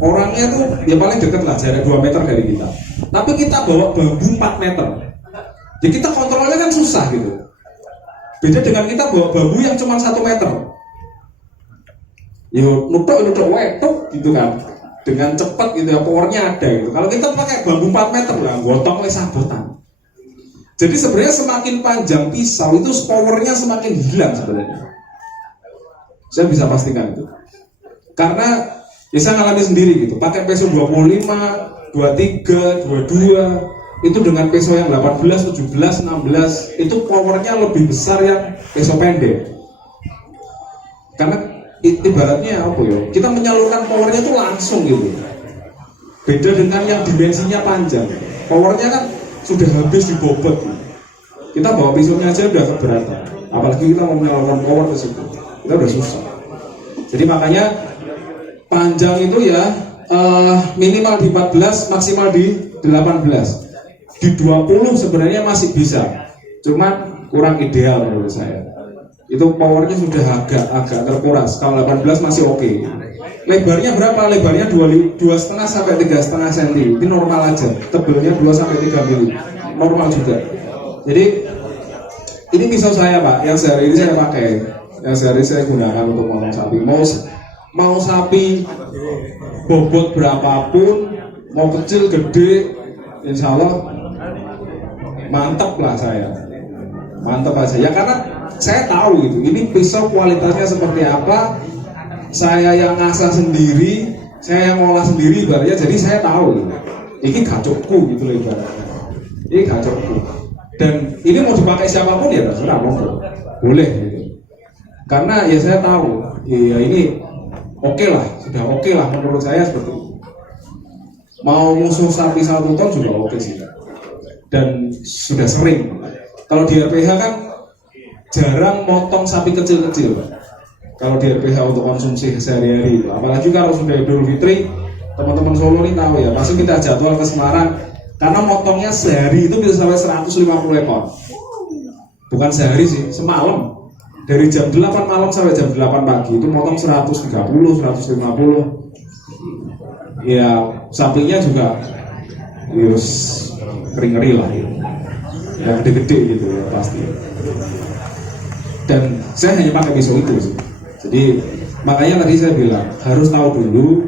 Orangnya tuh ya paling dekat lah, jarak 2 meter dari kita. Tapi kita bawa bambu 4 meter. Ya kita kontrolnya kan susah gitu. Beda dengan kita bawa bambu yang cuma 1 meter. Yo nutuk wetok gitu kan. Dengan cepat gitu ya, powernya ada gitu. Kalau kita pakai bambu 4 meter lah, gotong wis sabotan. Jadi sebenarnya semakin panjang pisau itu powernya semakin hilang sebenarnya. Saya bisa pastikan itu. Karena ya saya ngalami sendiri gitu. Pakai peso 25, 23, 22 itu dengan peso yang 18, 17, 16 itu powernya lebih besar yang peso pendek. Karena ibaratnya apa ya? Kita menyalurkan powernya itu langsung gitu. Beda dengan yang dimensinya panjang. Powernya kan sudah habis dibobot. Kita bawa pisaunya aja udah keberatan. Apalagi kita mau menyalurkan power ke situ. Kita udah susah. Jadi makanya panjang itu ya minimal di 14, maksimal di 18. Di 20 sebenarnya masih bisa. Cuman kurang ideal menurut saya. Itu powernya sudah agak terkuras. Kalau 18 masih oke. Lebarnya berapa? Lebarnya 2,5 sampai 3,5 cm. Ini normal aja. Tebelnya 2 sampai 3 mm. Normal juga. Jadi ini pisau saya Pak, yang sehari ini saya pakai. Yang sehari saya gunakan untuk potong sapi. Mau sapi bobot berapapun, mau kecil gede, insya Allah mantep lah saya. Mantep aja. Ya karena saya tahu itu. Ini pisau kualitasnya seperti apa. Saya yang ngasah sendiri, saya yang ngolah sendiri ibaratnya, jadi saya tahu ini gacokku gitu loh ibaratnya. Ini gacokku. Dan ini mau dipakai siapapun ya terserah monggo. Boleh gitu. Karena ya saya tahu, ya ini oke lah, sudah oke lah menurut saya seperti itu. Mau musuh sapi 1 ton juga oke sih. Dan sudah sering. Kalau di RPH kan jarang motong sapi kecil-kecil. Kalau di RPH untuk konsumsi sehari-hari, apalagi kalau sudah Idul Fitri, teman-teman Solo ini tahu ya, pasti kita jadwal ke Semarang karena motongnya sehari itu bisa sampai 150 ekor. Bukan sehari sih, semalam. Dari jam 8 malam sampai jam 8 pagi itu motong 130, 150. Ya, sapinya juga yus ngeri-ngeri lah ya. Yang gede-gede gitu ya pasti. Dan saya hanya pakai pisau itu sih. Jadi makanya tadi saya bilang harus tahu dulu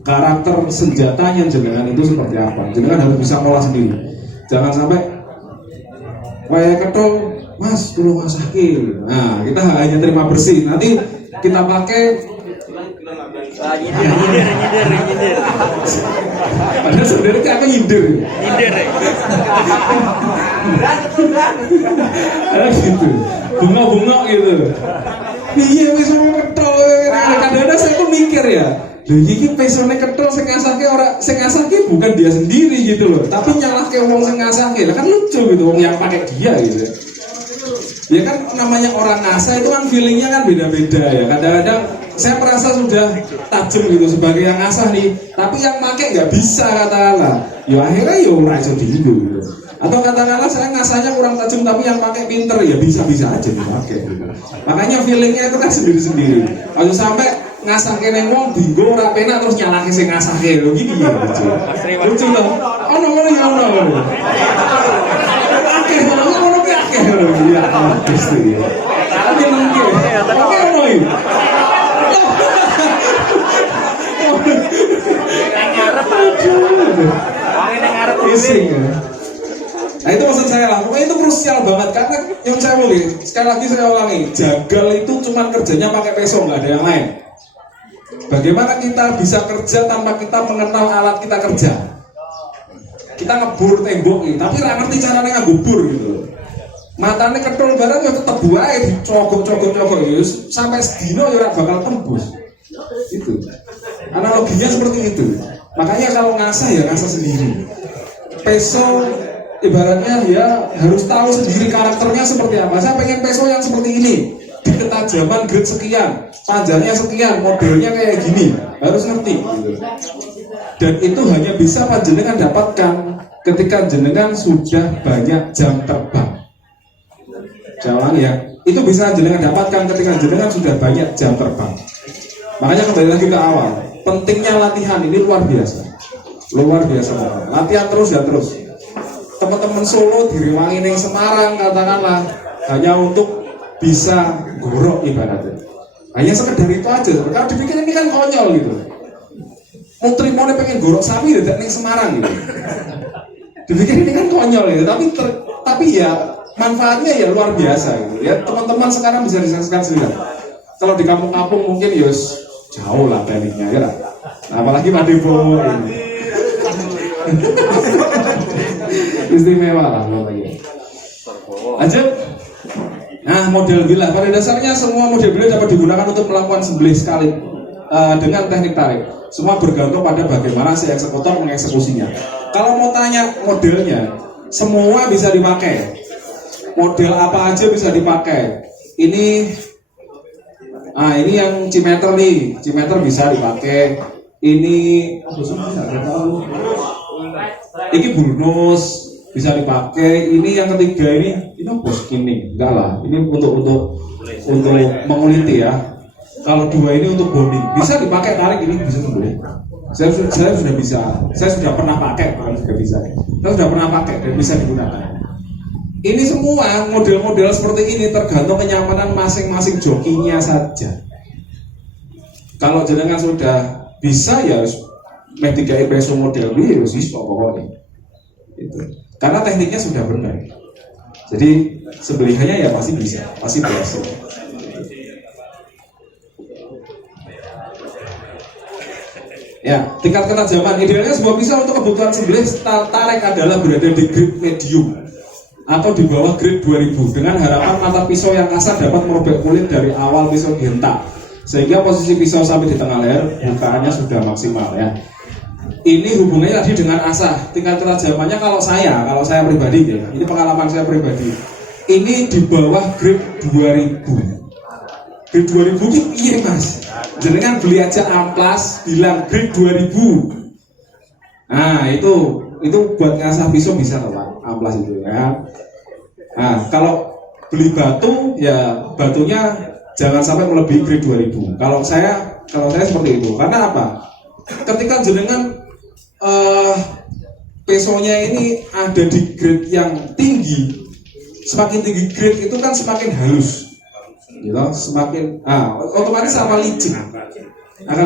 karakter senjatanya jenengan itu seperti apa. Jenengan harus bisa ngolah sendiri. Jangan sampai kayak ketol, Mas tolong masakin. Nah kita hanya terima bersih. Nanti kita pakai Nyindir. Padahal sebenarnya aku nyindir. Nyindir. Gitu. Bunga-bunga gitu. Iya wis ketol. Kadang-kadang saya tuh mikir ya. Lho iki pesone ketol sing ngasahke bukan dia sendiri gitu loh, tapi nyalahke wong sing ngasahke. Lah kan lucu gitu wong yang pakai dia gitu. Ya kan namanya orang ngasah itu kan feelingnya kan beda-beda ya. Kadang-kadang saya merasa sudah tajam gitu sebagai yang ngasah nih, tapi yang pakai nggak bisa katakanlah. Ya akhirnya ya ora iso dienggo gitu. Atau katakanlah saya ngasahnya kurang tajam tapi yang pakai pinter ya bisa-bisa aja dipakai gitu. Makanya feelingnya itu kan sendiri-sendiri. Kalau sampai ngasahke neng wong dinggo ora penak terus nyalahke sing ngasahke lho iki ya lucu. Lucu lho. Ono ngono ya ono. Oke, ono ki akeh lho ya. Pasti ya. Tapi nengke. Oke ono iki. Nah itu maksud saya lah, pokoknya itu krusial banget karena yang saya boleh sekali lagi saya ulangi, jagal itu cuma kerjanya pakai peso, nggak ada yang lain. Bagaimana kita bisa kerja tanpa kita mengenal alat kita kerja? Kita ngebur tembok nih, tapi nggak ngerti caranya ngegubur gitu. Matanya ketol barang ya tetap buai, dicogok sampai sedino ya bakal tembus. Itu analoginya seperti itu. Makanya kalau ngasah ya ngasah sendiri. Peso ibaratnya ya harus tahu sendiri karakternya seperti apa. Saya pengen peso yang seperti ini, di ketajaman grade sekian, panjangnya sekian, modelnya kayak gini, harus ngerti gitu. Dan itu hanya bisa panjenengan dapatkan ketika jenengan sudah banyak jam terbang. Jangan ya, itu bisa jenengan dapatkan ketika jenengan sudah banyak jam terbang. Makanya kembali lagi ke awal, pentingnya latihan ini luar biasa banget. Latihan terus dan terus. Teman-teman Solo diriwangi ning Semarang katakanlah hanya untuk bisa gorok ibaratnya. Hanya sekedar itu aja. Kalau dipikir ini kan konyol gitu. Mutrimone pengen gorok sapi dadak ning Semarang gitu. Dipikir ini kan konyol gitu, tapi ya manfaatnya ya luar biasa gitu. Ya teman-teman sekarang bisa disaksikan sendiri. Kalau di kampung-kampung mungkin ya jauh lah tekniknya ya. Nah, apalagi Pak Promo ini. Istimewa lah pokoknya. Lanjut. Nah, model bila pada dasarnya semua model bila dapat digunakan untuk melakukan sembelih sekali dengan teknik tarik. Semua bergantung pada bagaimana si eksekutor mengeksekusinya. Kalau mau tanya modelnya, semua bisa dipakai. Model apa aja bisa dipakai. Ini yang cimeter nih, cimeter bisa dipakai. Ini burnus bisa dipakai. Ini yang ketiga ini bos kini, enggak lah. Ini untuk menguliti ya. Kalau dua ini untuk bonding, bisa dipakai tarik ini bisa sembelih. Saya sudah bisa, saya sudah pernah pakai, kalau sudah bisa. Saya sudah pernah pakai dan bisa digunakan. Ini semua model-model seperti ini tergantung kenyamanan masing-masing jokinya saja. Kalau jenengan sudah bisa ya Medica Peso model ini harus bisa pokoknya. Itu. Karena tekniknya sudah benar. Jadi sembelihannya ya pasti bisa, pasti berhasil. Ya, tingkat ketajaman idealnya sebuah pisau untuk kebutuhan sembelih tarik adalah berada di grade medium atau di bawah grade 2000 dengan harapan mata pisau yang kasar dapat merobek kulit dari awal pisau dihentak sehingga posisi pisau sampai di tengah leher bukaannya sudah maksimal ya. Ini hubungannya tadi dengan asah. Tingkat ketajamannya kalau saya pribadi ya, ini pengalaman saya pribadi. Ini di bawah grade 2000. Grade 2000 ini iya mas. Jenengan beli aja amplas bilang grade 2000. Nah itu buat ngasah pisau bisa loh Pak, amplas itu ya. Nah kalau beli batu ya batunya jangan sampai melebihi grade 2000. Kalau saya seperti itu. Karena apa? Ketika jenengan pesonya ini ada di grade yang tinggi, semakin tinggi grade itu kan semakin halus, gitu, semakin otomatis akan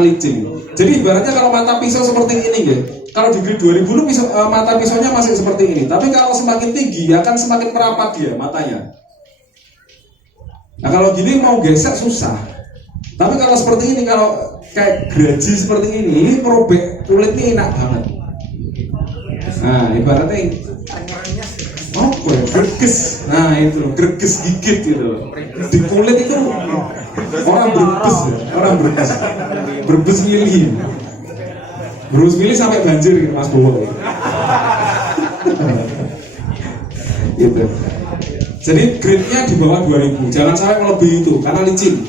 licin. Jadi ibaratnya kalau mata pisau seperti ini, ya, kalau di grade 2000 lu mata pisaunya masih seperti ini, tapi kalau semakin tinggi akan semakin merapat dia matanya. Nah kalau gini mau gesek susah. Tapi kalau seperti ini, kalau kayak geraji seperti ini merobek kulit ini enak banget. Nah, ibaratnya greges. Nah, itu loh, greges gigit gitu. Di kulit itu orang berbes ya, orang berbes. Berbes milih. Berbes milih sampai banjir gitu Mas Bowo. Gitu. Jadi grade-nya di bawah 2000, jangan sampai melebihi itu karena licin.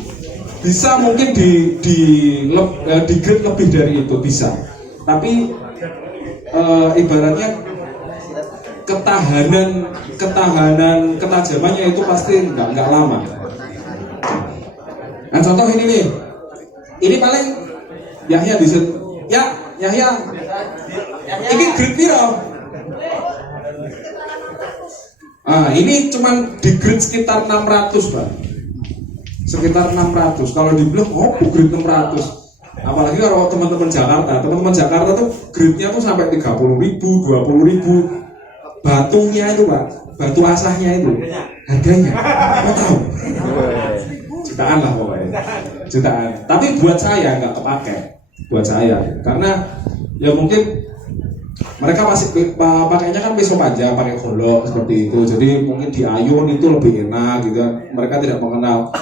Bisa mungkin di grade lebih dari itu bisa. Tapi ibaratnya ketajamannya itu pasti nggak lama. Nah contoh ini nih, ini paling Yahya bisa, ya Yahya, ini grade piro? Ah ini cuman di grade sekitar 600 Pak, sekitar 600. Kalau dibilang grade 600. Apalagi kalau teman-teman Jakarta tuh grade-nya tuh sampai 30.000, 20.000. Batunya itu Pak, batu asahnya itu harganya, mau tahu? Jutaan lah pokoknya, jutaan. Tapi buat saya nggak kepake, buat saya, karena ya mungkin mereka masih pakainya kan pisau panjang, pakai golok seperti itu. Jadi mungkin di ayun itu lebih enak gitu. Mereka tidak mengenal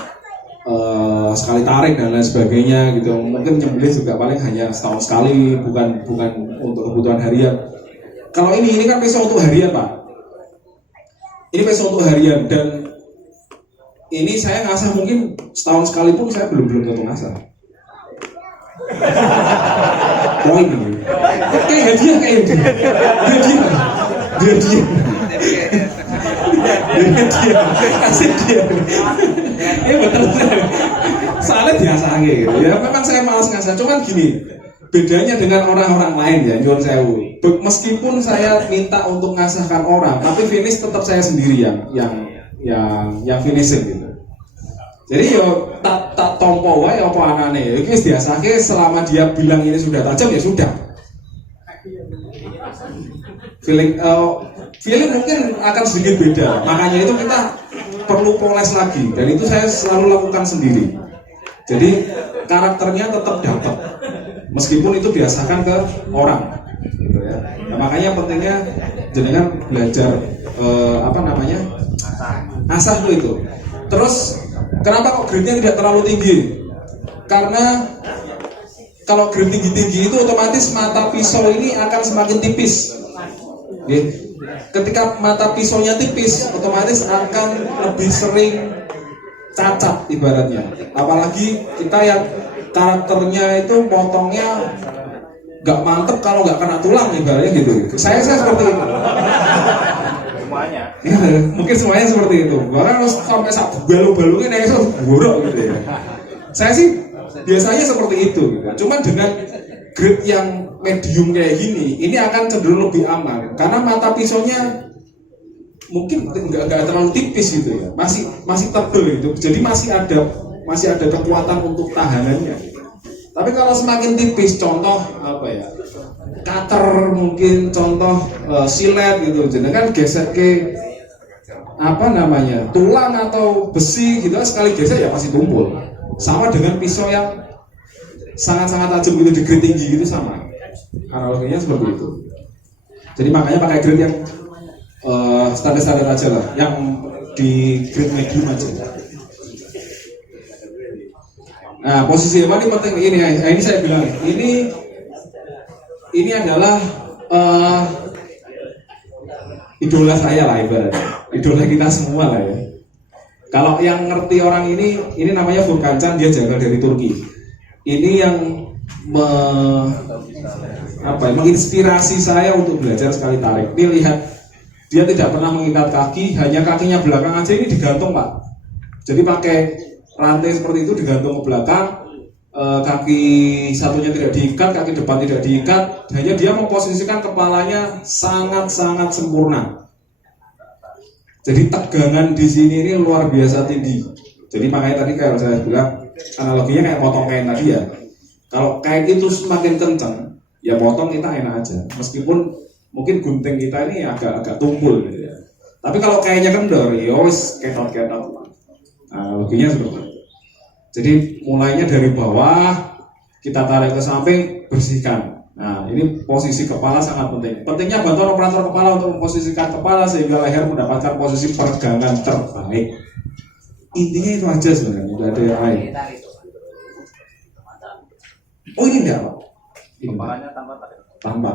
sekali tarik dan lain sebagainya gitu. Mungkin nyembelih juga paling hanya setahun sekali, bukan untuk kebutuhan harian. Kalau ini kan pisau untuk harian Pak. Ini pisau untuk harian dan ini saya ngasah mungkin setahun sekali pun saya belum tentu ngasah. Poin ini. Kayak hadiah kayak dia. Kasih dia. Betul. Soalnya biasa gitu. Ya memang saya malas ngasah. Cuman gini, bedanya dengan orang-orang lain ya, nyuwun sewu. Meskipun saya minta untuk ngasahkan orang, tapi finish tetap saya sendiri yang finishing gitu. Jadi yo tak tompo wae apa anane. Iki wis diasahke selama dia bilang ini sudah tajam ya sudah. Feeling mungkin akan sedikit beda. Makanya itu kita perlu poles lagi dan itu saya selalu lakukan sendiri. Jadi karakternya tetap dapat. Meskipun itu biasakan ke orang gitu ya. Nah, makanya pentingnya jenengan belajar asah itu. Terus kenapa kok grade-nya tidak terlalu tinggi? Karena kalau grade tinggi-tinggi itu otomatis mata pisau ini akan semakin tipis. Ketika mata pisaunya tipis, otomatis akan lebih sering cacat ibaratnya. Apalagi kita yang karakternya itu potongnya nggak mantep kalau nggak kena tulang ibaratnya gitu. Saya seperti itu. Semuanya. Ya, mungkin semuanya seperti itu. Bahkan sampai balu-balunya naik buruk gitu ya. Saya sih biasanya seperti itu. Gitu. Cuman dengan grade yang medium kayak gini, ini akan cenderung lebih aman karena mata pisaunya mungkin nggak terlalu tipis gitu ya. Masih tebel itu. Jadi masih ada kekuatan untuk tahanannya. Tapi kalau semakin tipis, contoh cutter mungkin, contoh silet gitu, jadi kan gesek ke tulang atau besi gitu, sekali gesek ya pasti tumpul. Sama dengan pisau yang sangat-sangat tajam gitu di grade tinggi gitu sama. Analoginya seperti itu. Jadi makanya pakai grade yang standar-standar aja lah, yang di grade medium aja. Nah, posisi apa ini penting ini saya bilang ini adalah idola saya lah ibaratnya, idola kita semua lah ya. Kalau yang ngerti orang ini namanya Furkan Can, dia jagal dari Turki. Ini yang menginspirasi saya untuk belajar sekali tarik. Ini lihat, dia tidak pernah mengikat kaki, hanya kakinya belakang aja ini digantung Pak. Jadi pakai rantai seperti itu digantung ke belakang, kaki satunya tidak diikat, kaki depan tidak diikat, hanya dia memposisikan kepalanya sangat-sangat sempurna. Jadi tegangan di sini ini luar biasa tinggi. Jadi makanya tadi kayak saya bilang analoginya kayak potong kain tadi ya. Kalau kain itu semakin kencang, ya potong kita enak aja. Meskipun mungkin gunting kita ini agak tumpul gitu ya. Tapi kalau kainnya kendor, ya wis ketot-ketot. Analoginya seperti itu. Jadi mulainya dari bawah, kita tarik ke samping, bersihkan. Nah, ini posisi kepala sangat penting. Pentingnya bantuan operator kepala untuk memposisikan kepala sehingga leher mendapatkan posisi peregangan terbaik. Intinya itu aja sebenarnya, tidak ada yang lain. Oh ini enggak Pak? Ini Kepalanya tanpa tanpa.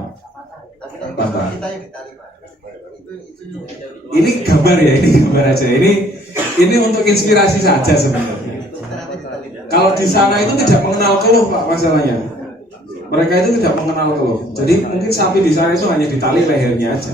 Tanpa. kita yang ditarik Pak. Ini gambar ya, ini gambar aja. Ini untuk inspirasi saja sebenarnya. Kalau di sana itu tidak mengenal keluh Pak masalahnya. Mereka itu tidak mengenal keluh. Jadi mungkin sapi di sana itu hanya ditali lehernya aja.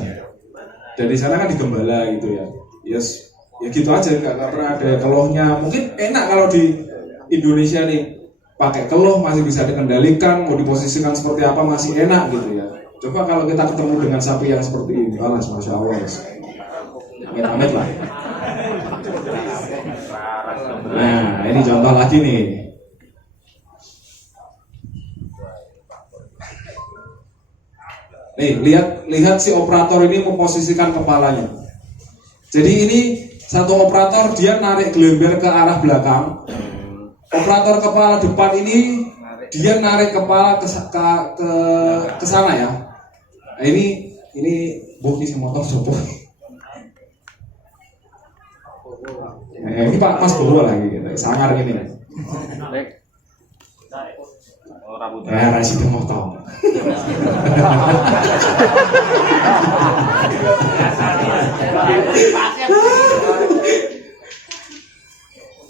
Dan di sana kan digembala gitu ya. Yes, ya gitu aja nggak pernah ada keluhnya. Mungkin enak kalau di Indonesia nih pakai keluh masih bisa dikendalikan, mau diposisikan seperti apa masih enak gitu ya. Coba kalau kita ketemu dengan sapi yang seperti ini, alas masya Allah, amit-amit lah. Nah, ini contoh lagi nih. Nih, lihat si operator ini memposisikan kepalanya. Jadi ini satu operator dia narik gelember ke arah belakang. Operator kepala depan ini dia narik kepala ke sana ya. Nah, ini bukti si motor sopo. Ini Pak Mas Bowo lagi gitu, sangar gini. Rasi motor.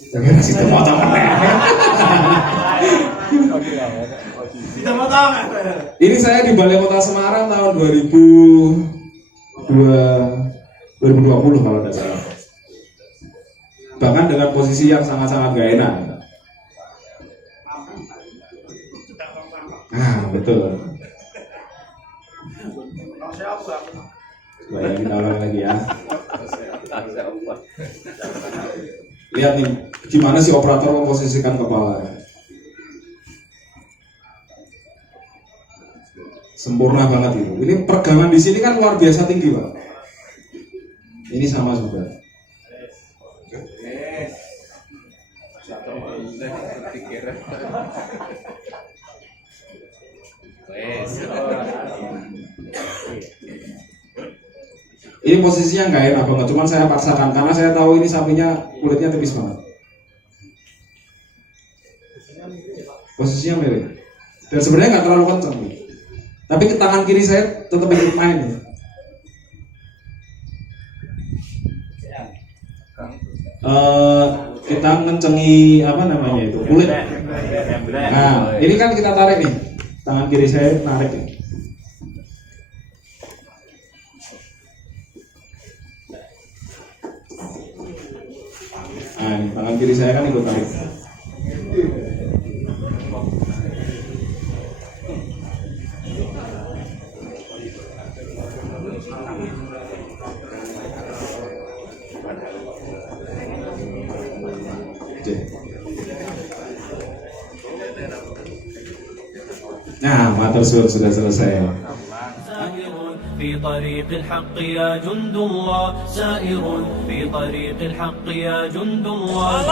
Tapi rasi motor. Ini saya di Balai Kota Semarang tahun 2020 kalau tidak salah. Bahkan dengan posisi yang sangat-sangat gak enak. Nah, betul. Bayangin ulang lagi ya. Lihat nih, gimana sih operator memposisikan kepala. Sempurna banget itu. Ini peregangan di sini kan luar biasa tinggi, Pak. Ini sama juga. Ini posisinya nggak enak banget, cuman saya paksakan karena saya tahu ini sapinya kulitnya tipis banget. Posisinya mirip. Dan sebenarnya nggak terlalu kencang, tapi ke tangan kiri saya tetap ikut main. Kita ngencengi apa namanya itu kulit. Nah, ini kan kita tarik nih, tangan kiri saya narik ya. Nah, ini, tangan kiri saya kan ikut tarik. Nah, matur suwun sudah selesai. في طريق الحق يا جند الله سائر في طريق الحق يا جند الله